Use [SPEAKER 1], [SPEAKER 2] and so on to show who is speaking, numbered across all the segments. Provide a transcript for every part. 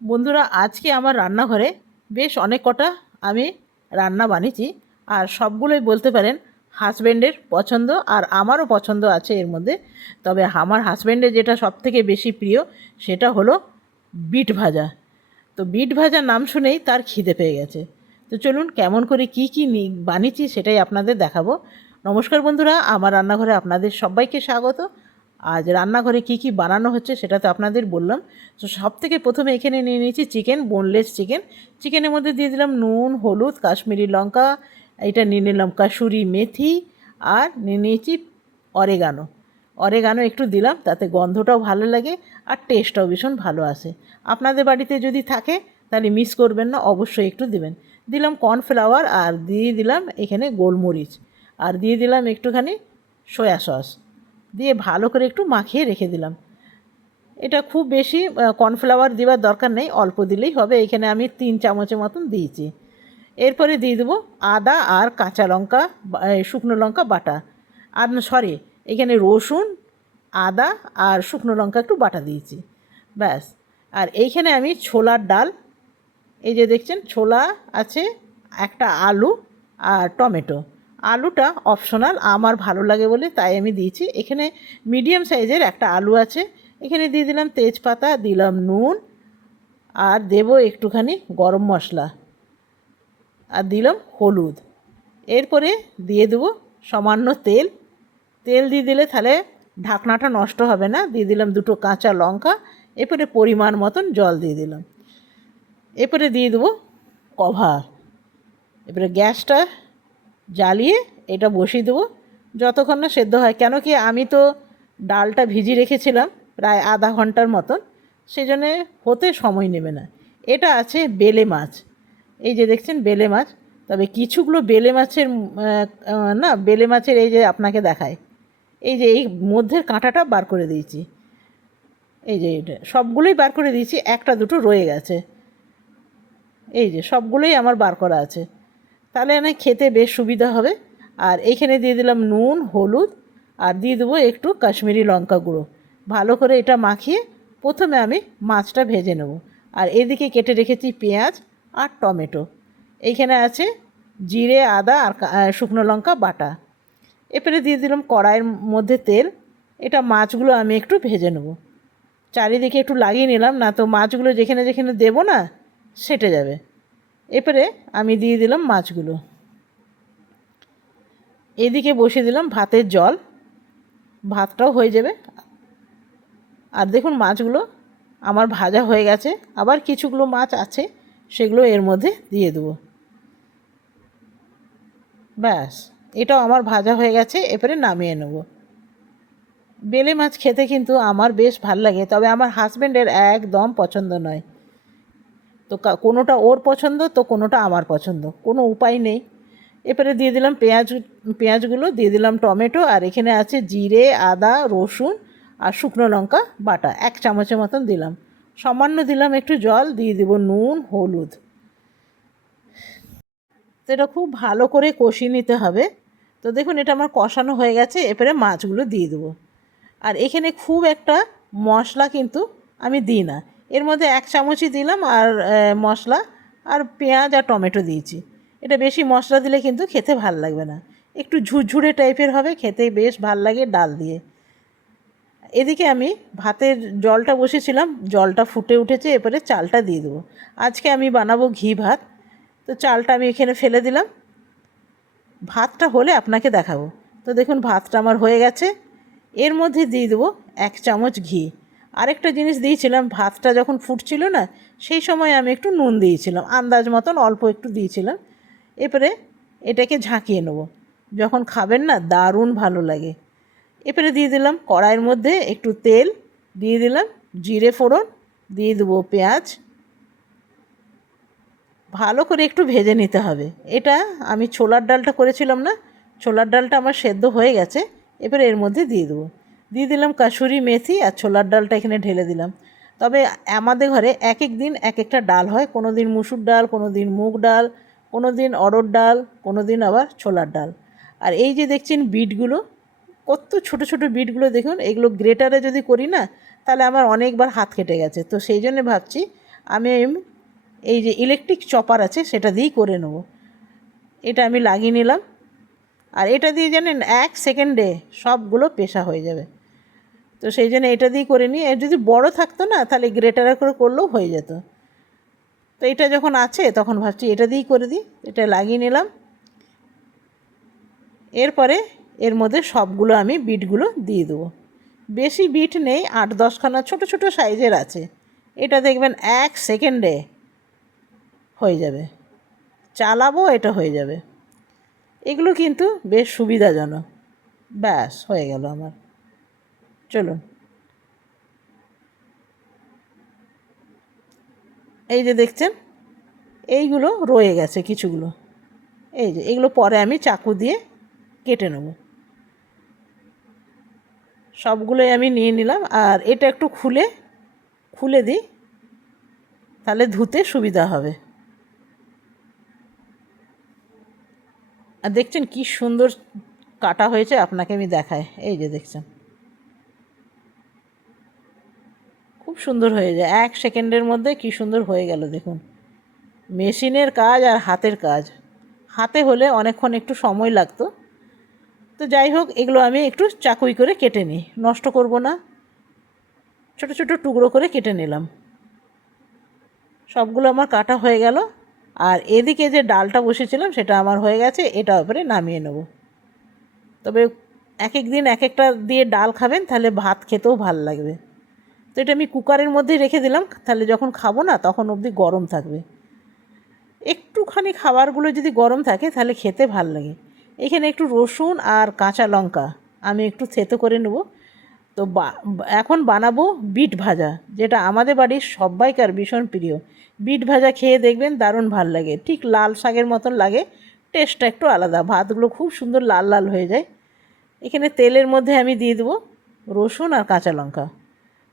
[SPEAKER 1] বন্ধুরা, আজকে আমার রান্নাঘরে বেশ অনেক কটা আমি রান্না বানিয়েছি। আর সবগুলোই বলতে পারেন হাজব্যান্ডের পছন্দ আর আমারও পছন্দ আছে এর মধ্যে। তবে আমার হাজব্যান্ডের যেটা সবথেকে বেশি প্রিয়, সেটা হলো বিট ভাজা। তো বিট ভাজা নাম শুনেই তার খিদে পেয়ে গেছে। তো চলুন কেমন করে কি কি বানিয়েছি সেটাই আপনাদের দেখাবো। নমস্কার বন্ধুরা, আমার রান্নাঘরে আপনাদের সবাইকে স্বাগত। আজ রান্নাঘরে কি কি বানানো হচ্ছে সেটা তো আপনাদের বললাম। তো সব থেকে প্রথমে এখানে নিয়ে নিয়েছি চিকেন বোনলেস চিকেন। চিকেনের মধ্যে দিয়ে দিলাম নুন, হলুদ, কাশ্মীরি লঙ্কা, এটা নিয়ে নিলাম কাসুরি মেথি আর নিয়ে নিয়েছি অরেগানো অরেগানো একটু দিলাম, তাতে গন্ধটাও ভালো লাগে আর টেস্টটাও ভীষণ ভালো আসে। আপনাদের বাড়িতে যদি থাকে, তাহলে মিস করবেন না, অবশ্যই একটু দিবেন। দিলাম কর্নফ্লাওয়ার আর দিয়ে দিলাম এখানে গোলমরিচ। আর দিয়ে দিলাম একটুখানি সয়া সস দিয়ে ভালো করে একটু মাখিয়ে রেখে দিলাম। এটা খুব বেশি কর্নফ্লাওয়ার দেওয়ার দরকার নেই, অল্প দিলেই হবে। এখানে আমি তিন চামচের মতন দিয়েছি। এরপরে দিয়ে দেবো আদা আর কাঁচা লঙ্কা শুকনো লঙ্কা বাটা। আর সরি এখানে রসুন, আদা আর শুকনো লঙ্কা একটু বাটা দিয়েছি। ব্যাস। আর এইখানে আমি ছোলার ডাল, এই যে দেখছেন, ছোলা আছে, একটা আলু আর টমেটো। আলুটা অপশনাল আমার ভালো লাগে বলে তাই আমি দিয়েছি। এখানে মিডিয়াম সাইজের একটা আলু আছে। এখানে দিয়ে দিলাম তেজপাতা, দিলাম নুন, আর দেবো একটুখানি গরম মশলা, আর দিলাম হলুদ। এরপরে দিয়ে দেবো সামান্য তেল। তেল দিয়ে দিলে তাহলে ঢাকনাটা নষ্ট হবে না। দিয়ে দিলাম দুটো কাঁচা লঙ্কা, এরপরে পরিমাণ মতন জল দিয়ে দিলাম। এরপরে দিয়ে দেবো কভার। এবারে গ্যাসটা জ্বালিয়ে এটা বসিয়ে দেবো। যতক্ষণ না সেদ্ধ হয়। কেন কি আমি তো ডালটা ভিজিয়ে রেখেছিলাম প্রায় আধা ঘণ্টার মতন। সেই জন্যে হতে সময় নেবে না। এটা আছে বেলে মাছ। এই যে দেখছেন বেলে মাছ। তবে কিছুগুলো বেলে মাছের না, বেলে মাছের এই যে আপনাকে দেখায় এই যে এই মধ্যের কাঁটাটা বার করে দিয়েছি। এই যে এটা। সবগুলোই বার করে দিয়েছি। একটা, দুটো রয়ে গেছে। এই যে সবগুলোই আমার বার করা আছে। তাহলে না খেতে বেশ সুবিধা হবে। আর এইখানে দিয়ে দিলাম নুন, হলুদ, আর দিয়ে দেবো একটু কাশ্মীরি লঙ্কা গুঁড়ো। ভালো করে এটা মাখিয়ে প্রথমে আমি মাছটা ভেজে নেব। আর এদিকে কেটে রেখেছি পেঁয়াজ আর টমেটো। এইখানে আছে জিরে, আদা আর শুকনো লঙ্কা, বাটা। এরপরে দিয়ে দিলাম কড়াইয়ের মধ্যে তেল। এটা মাছগুলো আমি একটু ভেজে নেব। চারিদিকে একটু লাগিয়ে নিলাম, না তো মাছগুলো যেখানে যেখানে দেবো না, সেটে যাবে। এরপরে আমি দিয়ে দিলাম মাছগুলো। এদিকে বসিয়ে দিলাম ভাতের জল। ভাতটাও হয়ে যাবে। আর দেখুন মাছগুলো আমার ভাজা হয়ে গেছে। আবার কিছুগুলো মাছ আছে, সেগুলো এর মধ্যে দিয়ে দেবো। ব্যাস, এটাও আমার ভাজা হয়ে গেছে, এরপরে নামিয়ে নেব। বেলে মাছ খেতে কিন্তু আমার বেশ ভালো লাগে, তবে আমার হাজব্যান্ডের একদম পছন্দ নয়। তো কোনোটা ওর পছন্দ, তো কোনোটা আমার পছন্দ। কোনো উপায় নেই। এরপরে দিয়ে দিলাম পেঁয়াজ, পেঁয়াজগুলো, দিয়ে দিলাম টমেটো, আর এখানে আছে জিরে, আদা, রসুন, আর শুকনো লঙ্কা বাটা। এক চামচের মতন দিলাম। সামান্য দিলাম একটু জল, দিয়ে দিব নুন, হলুদ। এটা খুব ভালো করে কষিয়ে নিতে হবে। তো দেখুন, এটা আমার কষানো হয়ে গেছে। এরপরে মাছগুলো দিয়ে দেবো। আর এখানে খুব একটা মশলা কিন্তু আমি দিই না। এর মধ্যে এক চামচই দিলাম আর মশলা আর পেঁয়াজ আর টমেটো দিয়েছি। এটা বেশি মশলা দিলে কিন্তু খেতে ভালো লাগবে না। একটু ঝুরঝুরে টাইপের হবে, খেতে বেশ ভালো লাগে ডাল দিয়ে। এদিকে আমি ভাতের জলটা বসেছিলাম, জলটা ফুটে উঠেছে এরপরে চালটা দিয়ে দেবো। আজকে আমি বানাবো ঘি ভাত। তো চালটা আমি এখানে ফেলে দিলাম। ভাতটা হলে আপনাকে দেখাবো। তো দেখুন, ভাতটা আমার হয়ে গেছে। এর মধ্যে দিয়ে দেবো এক চামচ ঘি। আরেকটা জিনিস দিয়েছিলাম, ভাতটা যখন ফুটছিল না, সেই সময় আমি একটু নুন দিয়েছিলাম, আন্দাজ মতন অল্প একটু দিয়েছিলাম। এরপরে এটাকে ঝাঁকিয়ে নেব। যখন খাবেন না, দারুণ ভালো লাগে। এরপরে দিয়ে দিলাম কড়াইয়ের মধ্যে একটু তেল, দিয়ে দিলাম জিরে ফোড়ন, দিয়ে দেবো পেঁয়াজ। ভালো করে একটু ভেজে নিতে হবে। এটা আমি ছোলার ডালটা করেছিলাম না, ছোলার ডালটা আমার সেদ্ধ হয়ে গেছে এবারে এর মধ্যে দিয়ে দেবো। দিয়ে দিলাম কাসুরি মেথি আর ছোলার ডালটা এখানে ঢেলে দিলাম। তবে আমাদের ঘরে এক এক দিন এক একটা ডাল হয়। কোনো দিন মুসুর ডাল, কোনো দিন মুগ ডাল, কোনো দিন অরড় ডাল, কোনো দিন আবার ছোলার ডাল। আর এই যে দেখছেন বিটগুলো, কত ছোট ছোট বিটগুলো দেখুন, এগুলো গ্রেটারে যদি করি না, তাহলে আমার অনেকবার হাত কেটে গেছে। তো সেই জন্য ভাবছি আমি এই যে ইলেকট্রিক চপার আছে, সেটা দিয়েই করে নেব। এটা আমি লাগিয়ে নিলাম। আর এটা দিয়ে জানেন, এক সেকেন্ডে সবগুলো পেশা হয়ে যাবে। তো সেই জন্য এটা দিয়ে করে নিই যদি বড় থাকতো না, তাহলে গ্রেটারে করে করলেও হয়ে যেত। তো এটা যখন আছে, তখন ভাবছি এটা দিয়েই করে দিই, এটা লাগিয়ে নিলাম। এরপরে এর মধ্যে সবগুলো আমি বিটগুলো দিয়ে দেবো। বেশি বিট নেই, আট দশখানা ছোট ছোট সাইজের আছে। এটা দেখবেন এক সেকেন্ডে হয়ে যাবে। চালাবো, এটা হয়ে যাবে। এগুলো কিন্তু বেশ সুবিধাজনক। ব্যাস, হয়ে গেল আমার। চলুন। এই যে দেখছেন, এইগুলো রয়ে গেছে কিছুগুলো। এই যে, এগুলো পরে আমি চাকু দিয়ে কেটে নেব। সবগুলোই আমি নিয়ে নিলাম, আর এটা একটু খুলে খুলে দিই, তাহলে ধুতে সুবিধা হবে। আর দেখছেন কি সুন্দর কাটা হয়েছে, আপনাকে আমি দেখাই। এই যে দেখছেন। খুব সুন্দর হয়ে যায়। এক সেকেন্ডের মধ্যে কি সুন্দর হয়ে গেল, দেখুন। মেশিনের কাজ আর হাতের কাজ। হাতে হলে অনেকক্ষণ একটু সময় লাগতো। তো যাই হোক, এগুলো আমি একটু চাকুই করে কেটে নিই। নষ্ট করব না। ছোট ছোট টুকরো করে কেটে নিলাম। সবগুলো আমার কাটা হয়ে গেল। আর এদিকে যে ডালটা বসেছিলাম, সেটা আমার হয়ে গেছে। এটা ওপরে নামিয়ে নেব। তবে এক এক দিন এক একটা দিয়ে ডাল খাবেন, তাহলে ভাত খেতেও ভালো লাগবে। তো এটা আমি কুকারের মধ্যেই রেখে দিলাম, তাহলে যখন খাব না তখন অবধি গরম থাকবে। একটুখানি খাবারগুলো যদি গরম থাকে তাহলে খেতে ভালো লাগে। এখানে একটু রসুন আর কাঁচা লঙ্কা আমি একটু থেতো করে নেব। তো এখন বানাবো বিট ভাজা, যেটা আমাদের বাড়ির সবাইকার ভীষণ প্রিয়। বিট ভাজা খেয়ে দেখবেন দারুণ ভালো লাগে। ঠিক লাল শাকের মতন লাগে, টেস্টটা একটু আলাদা। ভাতগুলো খুব সুন্দর লাল লাল হয়ে যায়। এখানে তেলের মধ্যে আমি দিয়ে দেবো রসুন আর কাঁচা লঙ্কা।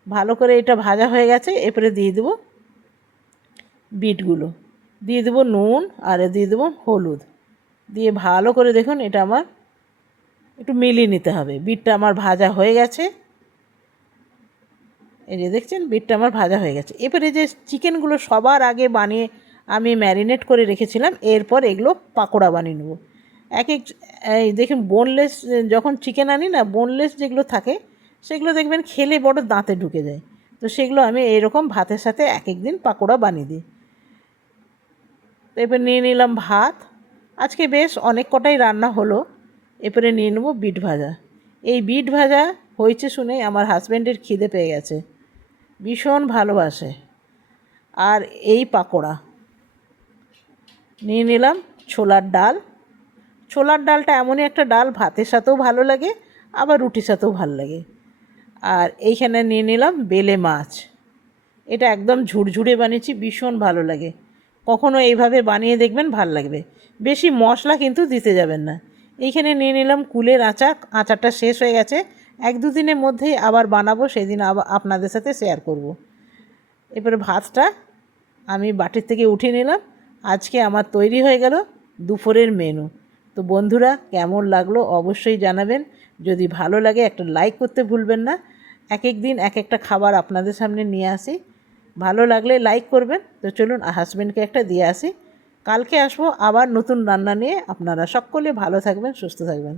[SPEAKER 1] ভালো করে এটা ভাজা হয়ে গেছে, এরপরে দিয়ে দেবো বিটগুলো। দিয়ে দেবো নুন আর দিয়ে দেবো হলুদ। দিয়ে ভালো করে দেখুন এটা আমার একটু মিলিয়ে নিতে হবে। বিটটা আমার ভাজা হয়ে গেছে। এই যে দেখছেন, বিটটা আমার ভাজা হয়ে গেছে। এরপরে যে চিকেনগুলো সবার আগে বানিয়ে আমি ম্যারিনেট করে রেখেছিলাম, এরপর এগুলো পাকোড়া বানিয়ে নেব। এক এক, এই দেখুন বোনলেস যখন চিকেন আনি না বোনলেস যেগুলো থাকে সেগুলো দেখবেন খেলে বড় দাঁতে ঢুকে যায়। তো সেগুলো আমি এরকম ভাতের সাথে এক এক দিন পাকোড়া বানিয়ে দিই। তো এরপরে নিয়ে নিলাম ভাত। আজকে বেশ অনেক কটাই রান্না হলো। এরপরে নিয়ে নেব বিট ভাজা। এই বিট ভাজা হয়েছে শুনে আমার হাজব্যান্ডের খিদে পেয়ে গেছে। ভীষণ ভালোবাসে। আর এই পাকোড়া। নিয়ে নিলাম ছোলার ডাল। ছোলার ডালটা এমনই একটা ডাল, ভাতের সাথেও ভালো লাগে, আবার রুটির সাথেও ভালো লাগে। আর এইখানে নিয়ে নিলাম বেলে মাছ। এটা একদম ঝুরঝুরে বানিয়েছি, ভীষণ ভালো লাগে। কখনো এইভাবে বানিয়ে দেখবেন, ভালো লাগবে। বেশি মশলা কিন্তু দিতে যাবেন না। এইখানে নিয়ে নিলাম কুলের আচার, আচারটা শেষ হয়ে গেছে। এক দুদিনের মধ্যেই আবার বানাবো, সেদিন আবার আপনাদের সাথে শেয়ার করব। এরপরে ভাতটা আমি বাটির থেকে উঠিয়ে নিলাম। আজকে আমার তৈরি হয়ে গেল দুপুরের মেনু তো বন্ধুরা, কেমন লাগল অবশ্যই জানাবেন। যদি ভালো লাগে একটা লাইক করতে ভুলবেন না। এক এক দিন এক একটা খাবার আপনাদের সামনে নিয়ে আসি। ভালো লাগলে লাইক করবেন। তো চলুন হাজব্যান্ডকে একটা দিয়ে আসি। কালকে আসব আবার নতুন রান্না নিয়ে। আপনারা সকলে ভালো থাকবেন, সুস্থ থাকবেন।